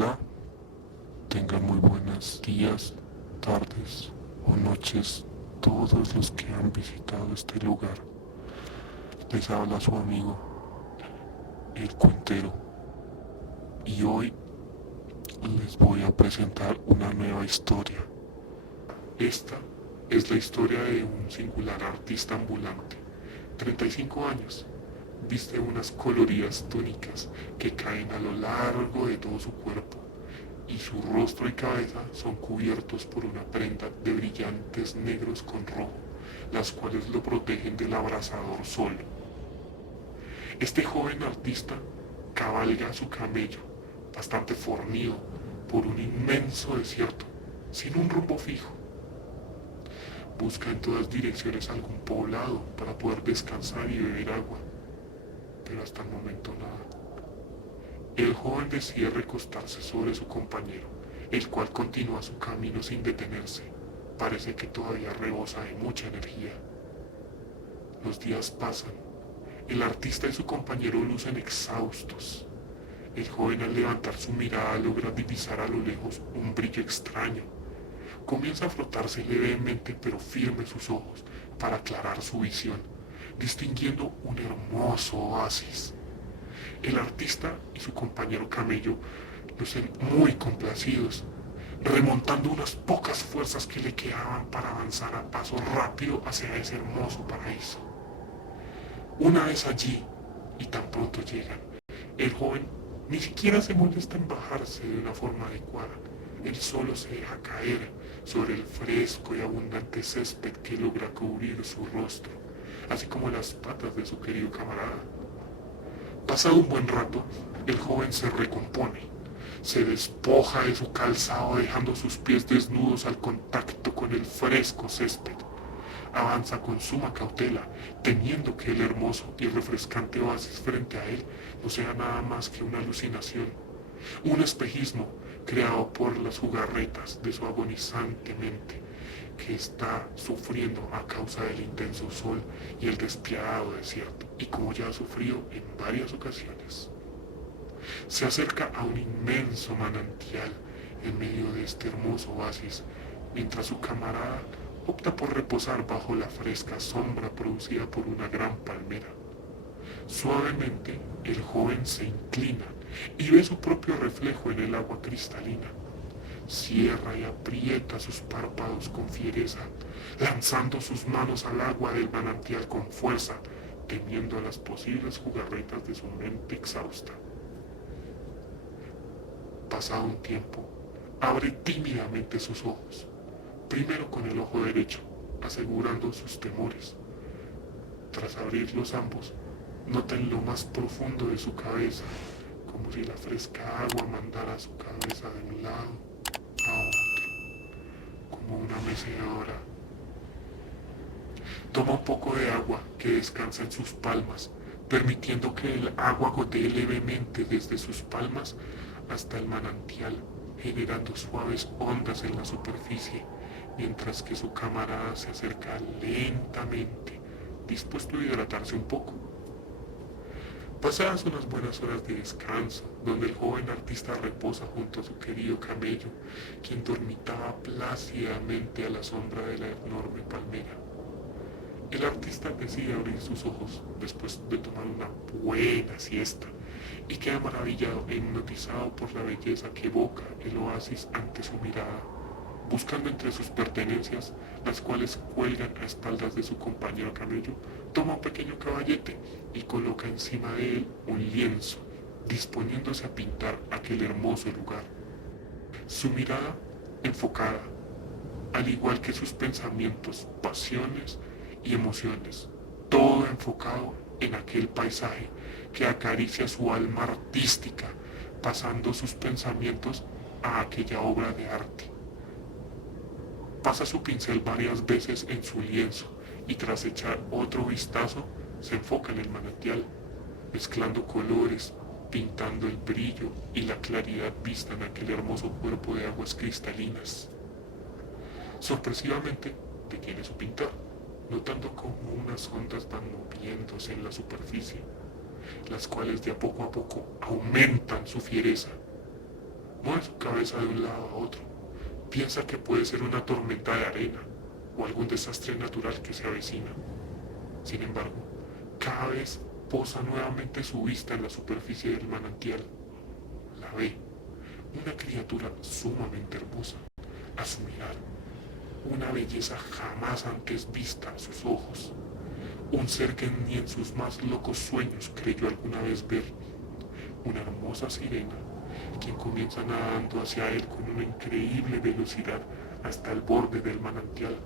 Hola, tengan muy buenos días, tardes o noches todos los que han visitado este lugar. Les habla su amigo, el cuentero, y hoy les voy a presentar una nueva historia. Esta es la historia de un singular artista ambulante, 35 años. Viste unas coloridas túnicas que caen a lo largo de todo su cuerpo y su rostro y cabeza son cubiertos por una prenda de brillantes negros con rojo, las cuales lo protegen del abrasador sol. Este joven artista cabalga su camello, bastante fornido, por un inmenso desierto, sin un rumbo fijo. Busca en todas direcciones algún poblado para poder descansar y beber agua, pero hasta el momento nada. El joven decide recostarse sobre su compañero, el cual continúa su camino sin detenerse. Parece que todavía rebosa de mucha energía. Los días pasan. El artista y su compañero lucen exhaustos. El joven, al levantar su mirada, logra divisar a lo lejos un brillo extraño. Comienza a frotarse levemente pero firme sus ojos para aclarar su visión, distinguiendo un hermoso oasis. El artista y su compañero camello lucen muy complacidos, remontando unas pocas fuerzas que le quedaban para avanzar a paso rápido hacia ese hermoso paraíso. Una vez allí, y tan pronto llegan, el joven ni siquiera se molesta en bajarse de una forma adecuada. Él solo se deja caer sobre el fresco y abundante césped que logra cubrir su rostro, así como las patas de su querido camarada. Pasado un buen rato, el joven se recompone, se despoja de su calzado dejando sus pies desnudos al contacto con el fresco césped. Avanza con suma cautela, temiendo que el hermoso y refrescante oasis frente a él no sea nada más que una alucinación, un espejismo creado por las jugarretas de su agonizante mente, que está sufriendo a causa del intenso sol y el despiadado desierto, y como ya ha sufrido en varias ocasiones. Se acerca a un inmenso manantial en medio de este hermoso oasis, mientras su camarada opta por reposar bajo la fresca sombra producida por una gran palmera. Suavemente el joven se inclina y ve su propio reflejo en el agua cristalina. Cierra y aprieta sus párpados con fiereza, lanzando sus manos al agua del manantial con fuerza, temiendo las posibles jugarretas de su mente exhausta. Pasado un tiempo, abre tímidamente sus ojos, primero con el ojo derecho, asegurando sus temores. Tras abrirlos ambos, nota en lo más profundo de su cabeza, como si la fresca agua mandara su cabeza de un lado a otro, como una mecedora. Toma un poco de agua que descansa en sus palmas, permitiendo que el agua gotee levemente desde sus palmas hasta el manantial, generando suaves ondas en la superficie, mientras que su camarada se acerca lentamente, dispuesto a hidratarse un poco. Pasadas unas buenas horas de descanso, donde el joven artista reposa junto a su querido camello, quien dormitaba plácidamente a la sombra de la enorme palmera, el artista decide abrir sus ojos después de tomar una buena siesta y queda maravillado e hipnotizado por la belleza que evoca el oasis ante su mirada. Buscando entre sus pertenencias, las cuales cuelgan a espaldas de su compañero camello, toma un pequeño caballete y coloca encima de él un lienzo, disponiéndose a pintar aquel hermoso lugar. Su mirada enfocada, al igual que sus pensamientos, pasiones y emociones, todo enfocado en aquel paisaje que acaricia su alma artística, pasando sus pensamientos a aquella obra de arte. Pasa su pincel varias veces en su lienzo y tras echar otro vistazo se enfoca en el manantial, mezclando colores, pintando el brillo y la claridad vista en aquel hermoso cuerpo de aguas cristalinas. Sorpresivamente detiene su pintar, notando cómo unas ondas van moviéndose en la superficie, las cuales de a poco aumentan su fiereza. Mueve su cabeza de un lado a otro. Piensa que puede ser una tormenta de arena o algún desastre natural que se avecina. Sin embargo, cada vez posa nuevamente su vista en la superficie del manantial. La ve, una criatura sumamente hermosa. A su mirar, una belleza jamás antes vista a sus ojos. Un ser que ni en sus más locos sueños creyó alguna vez ver. Una hermosa sirena, quien comienza nadando hacia él con una increíble velocidad hasta el borde del manantial,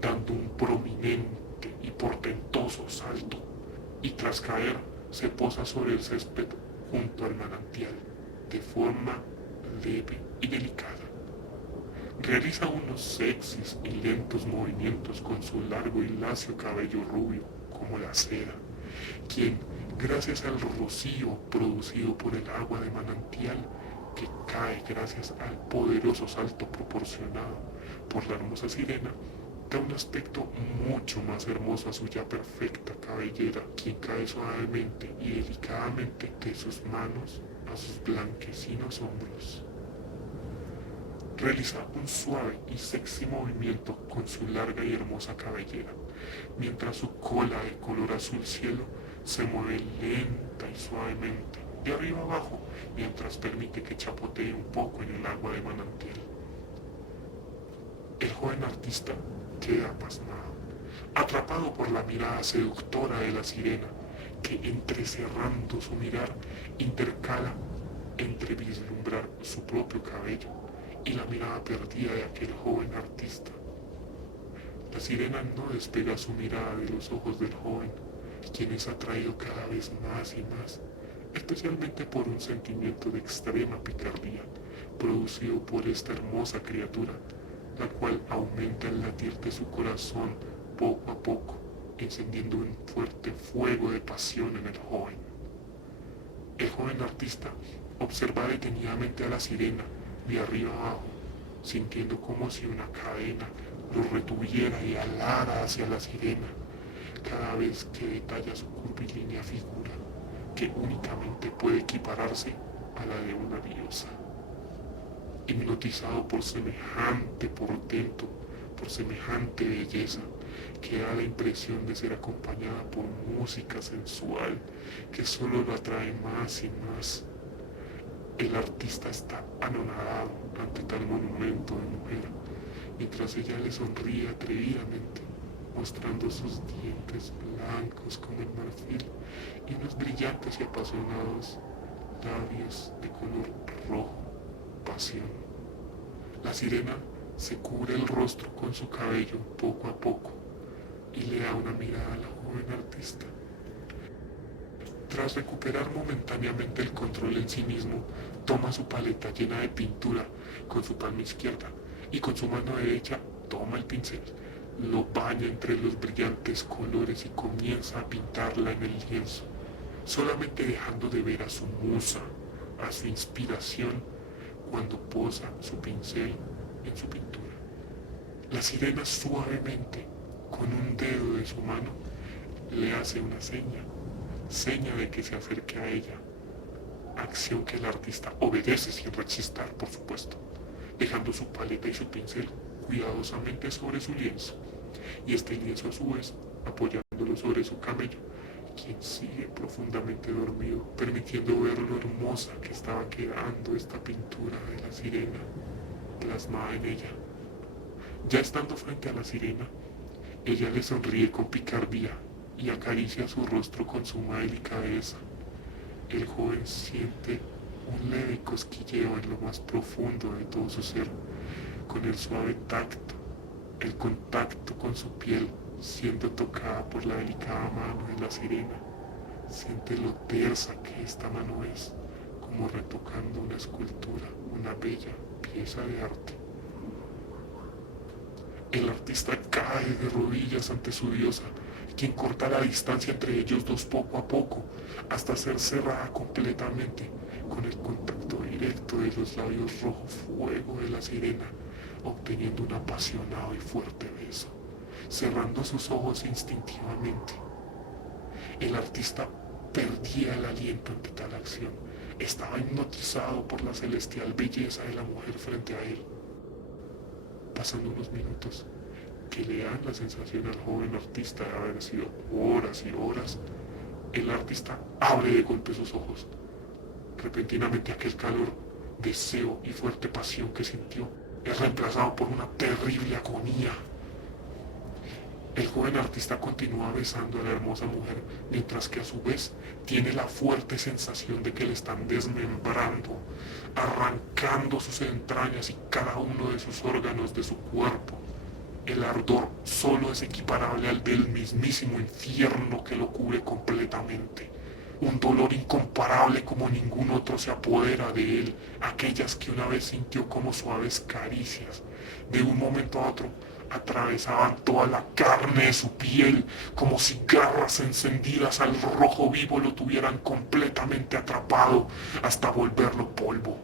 dando un prominente y portentoso salto, y tras caer se posa sobre el césped junto al manantial, de forma leve y delicada. Realiza unos sexys y lentos movimientos con su largo y lacio cabello rubio como la seda, quien, gracias al rocío producido por el agua de manantial, que cae gracias al poderoso salto proporcionado por la hermosa sirena, da un aspecto mucho más hermoso a su ya perfecta cabellera, quien cae suavemente y delicadamente de sus manos a sus blanquecinos hombros. Realiza un suave y sexy movimiento con su larga y hermosa cabellera, mientras su cola de color azul cielo se mueve lenta y suavemente, de arriba abajo, mientras permite que chapotee un poco en el agua de manantial. El joven artista queda pasmado, atrapado por la mirada seductora de la sirena, que entrecerrando su mirar intercala entre vislumbrar su propio cabello y la mirada perdida de aquel joven artista. La sirena no despega su mirada de los ojos del joven, quien es atraído cada vez más y más, especialmente por un sentimiento de extrema picardía producido por esta hermosa criatura, la cual aumenta el latir de su corazón poco a poco, encendiendo un fuerte fuego de pasión en el joven. El joven artista observa detenidamente a la sirena de arriba abajo, sintiendo como si una cadena lo retuviera y alara hacia la sirena, cada vez que detalla su curvilínea figura, que únicamente puede equipararse a la de una diosa. Hipnotizado por semejante portento, por semejante belleza, que da la impresión de ser acompañada por música sensual que solo lo atrae más y más. El artista está anonadado ante tal monumento de mujer, mientras ella le sonríe atrevidamente, mostrando sus dientes blancos como el marfil y unos brillantes y apasionados labios de color rojo, pasión. La sirena se cubre el rostro con su cabello poco a poco y le da una mirada a la joven artista. Tras recuperar momentáneamente el control en sí mismo, toma su paleta llena de pintura con su palma izquierda y con su mano derecha toma el pincel, lo baña entre los brillantes colores y comienza a pintarla en el lienzo, solamente dejando de ver a su musa, a su inspiración, cuando posa su pincel en su pintura. La sirena suavemente, con un dedo de su mano, le hace una seña de que se acerque a ella, acción que el artista obedece sin rechistar, por supuesto, dejando su paleta y su pincel cuidadosamente sobre su lienzo, y este lienzo a su vez apoyándolo sobre su camello, quien sigue profundamente dormido, permitiendo ver lo hermosa que estaba quedando esta pintura de la sirena plasmada en ella. Ya estando frente a la sirena, ella le sonríe con picardía y acaricia su rostro con suma delicadeza. El joven siente un leve cosquilleo en lo más profundo de todo su ser, con el suave tacto, el contacto con su piel siendo tocada por la delicada mano de la sirena. Siente lo tersa que esta mano es, como retocando una escultura, una bella pieza de arte. El artista cae de rodillas ante su diosa, quien corta la distancia entre ellos dos poco a poco, hasta ser cerrada completamente con el contacto directo de los labios rojo fuego de la sirena, obteniendo un apasionado y fuerte beso, cerrando sus ojos instintivamente. El artista perdía el aliento ante tal acción, Estaba hipnotizado por la celestial belleza de la mujer frente a él. Pasando unos minutos que le dan la sensación al joven artista de haber sido horas y horas, el artista abre de golpe sus ojos. Repentinamente aquel calor, deseo y fuerte pasión que sintió es reemplazado por una terrible agonía. El joven artista continúa besando a la hermosa mujer, mientras que a su vez tiene la fuerte sensación de que le están desmembrando, arrancando sus entrañas y cada uno de sus órganos de su cuerpo. El ardor solo es equiparable al del mismísimo infierno que lo cubre completamente. Un dolor incomparable como ningún otro se apodera de él, aquellas que una vez sintió como suaves caricias. De un momento a otro, atravesaban toda la carne de su piel, como si garras encendidas al rojo vivo lo tuvieran completamente atrapado hasta volverlo polvo.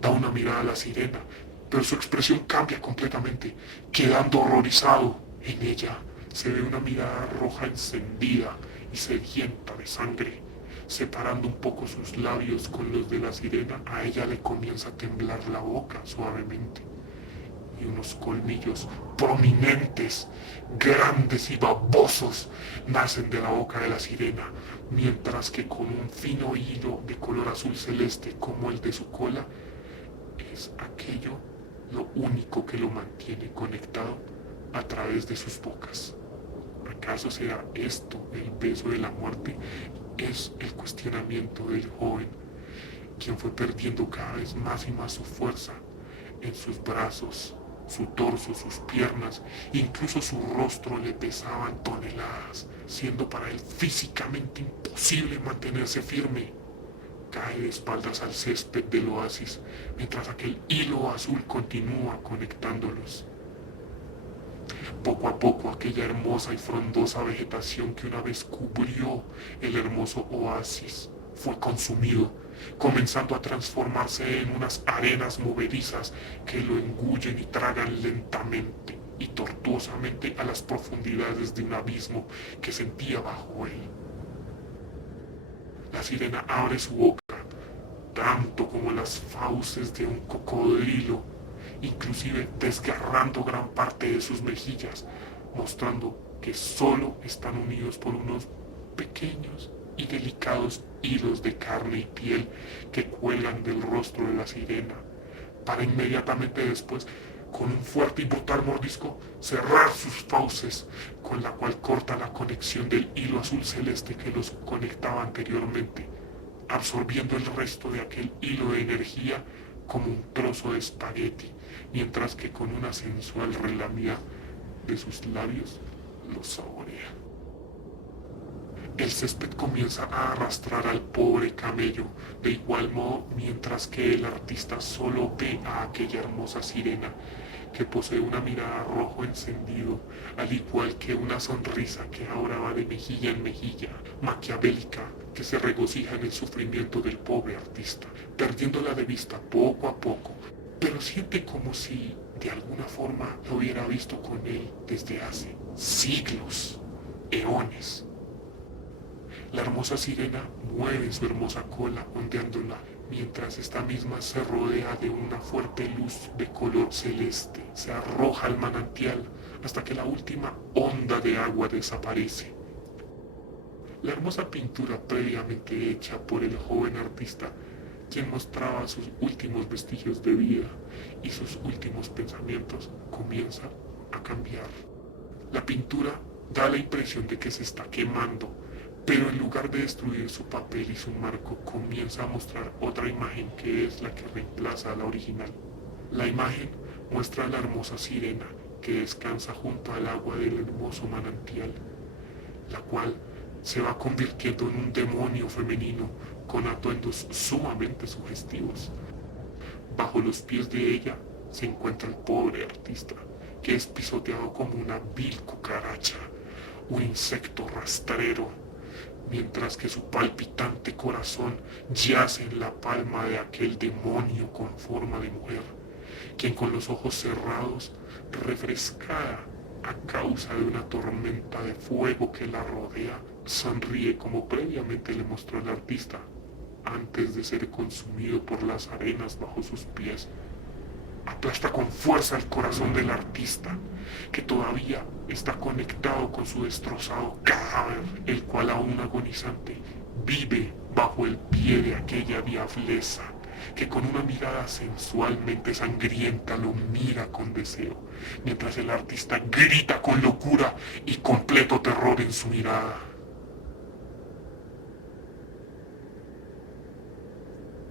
Da una mirada a la sirena, pero su expresión cambia completamente, quedando horrorizado. En ella se ve una mirada roja encendida y sedienta de sangre. Separando un poco sus labios con los de la sirena, a ella le comienza a temblar la boca suavemente. Y unos colmillos prominentes, grandes y babosos, nacen de la boca de la sirena, mientras que con un fino hilo de color azul celeste como el de su cola, es aquello lo único que lo mantiene conectado a través de sus bocas. ¿Acaso será esto el beso de la muerte? Es el cuestionamiento del joven, quien fue perdiendo cada vez más y más su fuerza en sus brazos, su torso, sus piernas, incluso su rostro le pesaban toneladas, siendo para él físicamente imposible mantenerse firme. Cae de espaldas al césped del oasis, mientras aquel hilo azul continúa conectándolos. Poco a poco aquella hermosa y frondosa vegetación que una vez cubrió el hermoso oasis fue consumido, comenzando a transformarse en unas arenas movedizas que lo engullen y tragan lentamente y tortuosamente a las profundidades de un abismo que sentía bajo él. La sirena abre su boca, tanto como las fauces de un cocodrilo, inclusive desgarrando gran parte de sus mejillas, mostrando que solo están unidos por unos pequeños y delicados hilos de carne y piel que cuelgan del rostro de la sirena, para inmediatamente después, con un fuerte y brutal mordisco, cerrar sus fauces, con la cual corta la conexión del hilo azul celeste que los conectaba anteriormente, absorbiendo el resto de aquel hilo de energía como un trozo de espagueti, mientras que con una sensual relamida de sus labios los saborea. El césped comienza a arrastrar al pobre camello, de igual modo mientras que el artista solo ve a aquella hermosa sirena que posee una mirada rojo encendido, al igual que una sonrisa que ahora va de mejilla en mejilla, maquiavélica, que se regocija en el sufrimiento del pobre artista, perdiéndola de vista poco a poco, pero siente como si de alguna forma lo hubiera visto con él desde hace siglos, eones. La hermosa sirena mueve su hermosa cola ondeándola, mientras esta misma se rodea de una fuerte luz de color celeste. Se arroja al manantial hasta que la última onda de agua desaparece. La hermosa pintura previamente hecha por el joven artista, quien mostraba sus últimos vestigios de vida y sus últimos pensamientos, comienza a cambiar. La pintura da la impresión de que se está quemando, pero en lugar de destruir su papel y su marco, comienza a mostrar otra imagen que es la que reemplaza a la original. La imagen muestra a la hermosa sirena que descansa junto al agua del hermoso manantial, la cual se va convirtiendo en un demonio femenino con atuendos sumamente sugestivos. Bajo los pies de ella se encuentra el pobre artista, que es pisoteado como una vil cucaracha, un insecto rastrero, mientras que su palpitante corazón yace en la palma de aquel demonio con forma de mujer, quien con los ojos cerrados, refrescada a causa de una tormenta de fuego que la rodea, sonríe como previamente le mostró el artista, antes de ser consumido por las arenas bajo sus pies. Aplasta con fuerza el corazón del artista, que todavía está conectado con su destrozado cadáver, el cual aún agonizante vive bajo el pie de aquella diableza, que con una mirada sensualmente sangrienta lo mira con deseo, mientras el artista grita con locura y completo terror en su mirada.